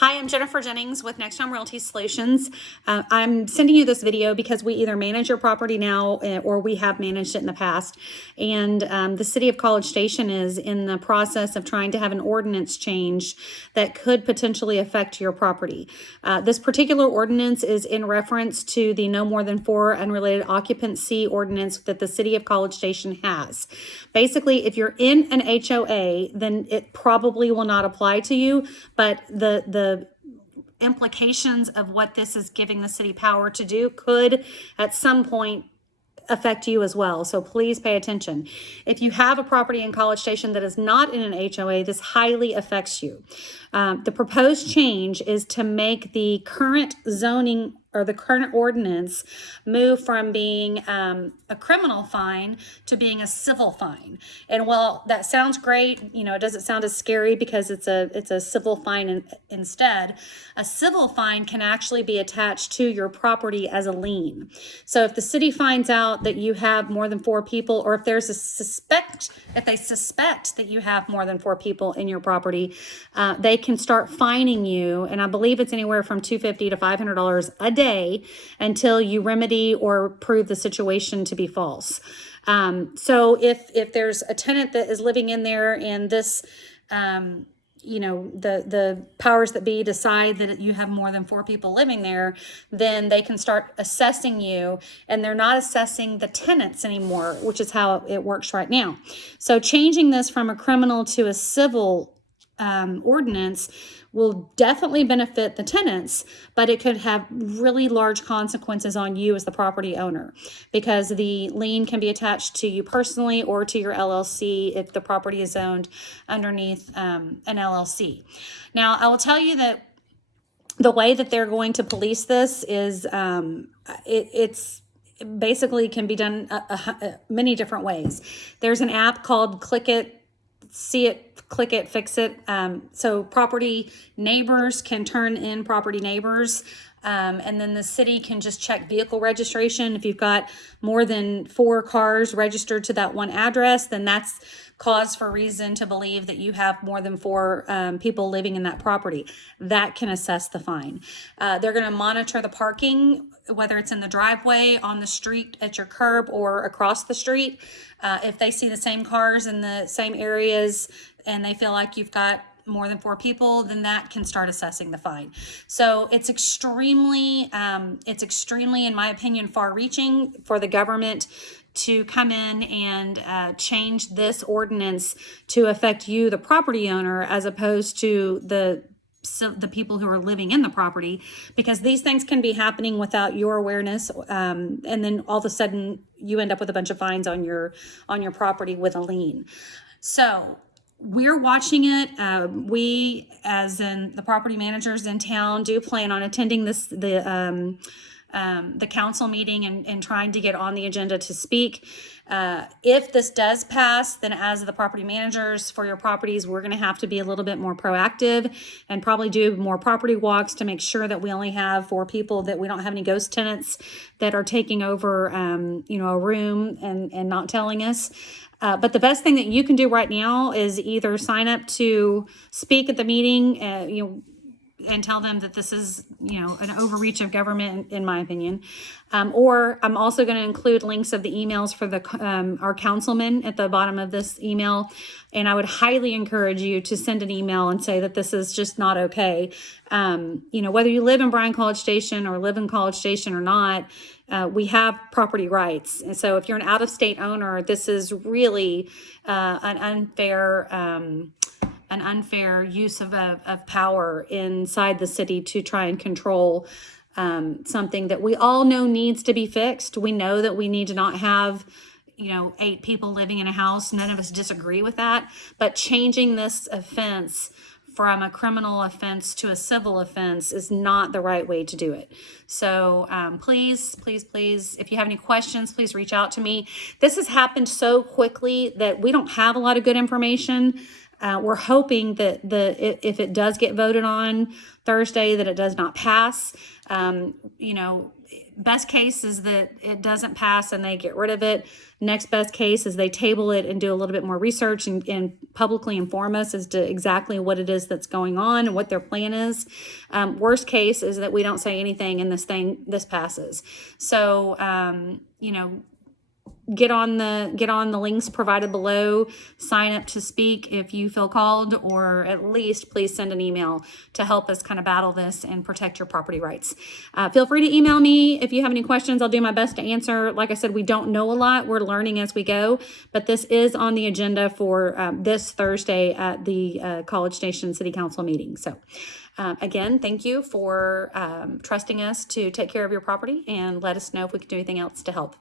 Hi, I'm Jennifer Jennings with Next Time Realty Solutions. I'm sending you this video because we either manage your property now or we have managed it in the past. And the city of College Station is in the process of trying to have an ordinance change that could potentially affect your property. This particular ordinance is in reference to the no more than 4 unrelated occupancy ordinance that the city of College Station has. Basically, if you're in an HOA, then it probably will not apply to you, but the implications of what this is giving the city power to do could at some point affect you as well. So please pay attention. If you have a property in College Station that is not in an HOA, this highly affects you. The proposed change is to make the current zoning or the current ordinance move from being a criminal fine to being a civil fine. And while that sounds great, you know, it doesn't sound as scary because it's a civil fine instead. A civil fine can actually be attached to your property as a lien. So if the city finds out that you have more than 4 people, or if they suspect that you have more than 4 people in your property, they can start fining you. And I believe it's anywhere from $250 to $500 a day until you remedy or prove the situation to be false. So if there's a tenant that is living in there and this, you know, the powers that be decide that you have more than 4 people living there, then they can start assessing you, and they're not assessing the tenants anymore, which is how it works right now. So changing this from a criminal to a civil ordinance will definitely benefit the tenants, but it could have really large consequences on you as the property owner, because the lien can be attached to you personally or to your LLC if the property is owned underneath an LLC. Now, I will tell you that the way that they're going to police this is it's basically can be done many different ways. There's an app called Click It, See It, Click It, Fix It. So property neighbors can turn in property neighbors. And then the city can just check vehicle registration. If you've got more than 4 cars registered to that one address, then that's cause for reason to believe that you have more than 4 people living in that property. That can assess the fine. They're going to monitor the parking, whether it's in the driveway, on the street, at your curb, or across the street. If they see the same cars in the same areas and they feel like you've got more than 4 people, then that can start assessing the fine. So it's extremely, in my opinion, far-reaching for the government to come in and change this ordinance to affect you, the property owner, as opposed to the people who are living in the property, because these things can be happening without your awareness, and then all of a sudden you end up with a bunch of fines on your property with a lien. So we're watching it. We, as in the property managers in town, do plan on attending the council meeting and trying to get on the agenda to speak. If this does pass, then as the property managers for your properties, we're going to have to be a little bit more proactive and probably do more property walks to make sure that we only have 4 people, that we don't have any ghost tenants that are taking over, you know, a room and not telling us. But the best thing that you can do right now is either sign up to speak at the meeting, you know, and tell them that this is, you know, an overreach of government, in my opinion. Or I'm also going to include links of the emails for our councilman at the bottom of this email. And I would highly encourage you to send an email and say that this is just not okay. You know, whether you live in Bryan College Station or live in College Station or not, we have property rights. And so if you're an out-of-state owner, this is really an unfair use of power inside the city to try and control something that we all know needs to be fixed. We know that we need to not have, you know, 8 people living in a house. None of us disagree with that. But changing this offense from a criminal offense to a civil offense is not the right way to do it. So please, if you have any questions, please reach out to me. This has happened so quickly that we don't have a lot of good information. We're hoping that if it does get voted on Thursday, that it does not pass. You know, best case is that it doesn't pass and they get rid of it. Next best case is they table it and do a little bit more research and publicly inform us as to exactly what it is that's going on and what their plan is. Worst case is that we don't say anything and this passes. So, you know, get on the links provided below, sign up to speak if you feel called, or at least please send an email to help us kind of battle this and protect your property rights. Feel free to email me if you have any questions. I'll do my best to answer. Like I said, we don't know a lot. We're learning as we go, but this is on the agenda for this Thursday at the College Station City Council meeting. So again, thank you for trusting us to take care of your property, and let us know if we can do anything else to help.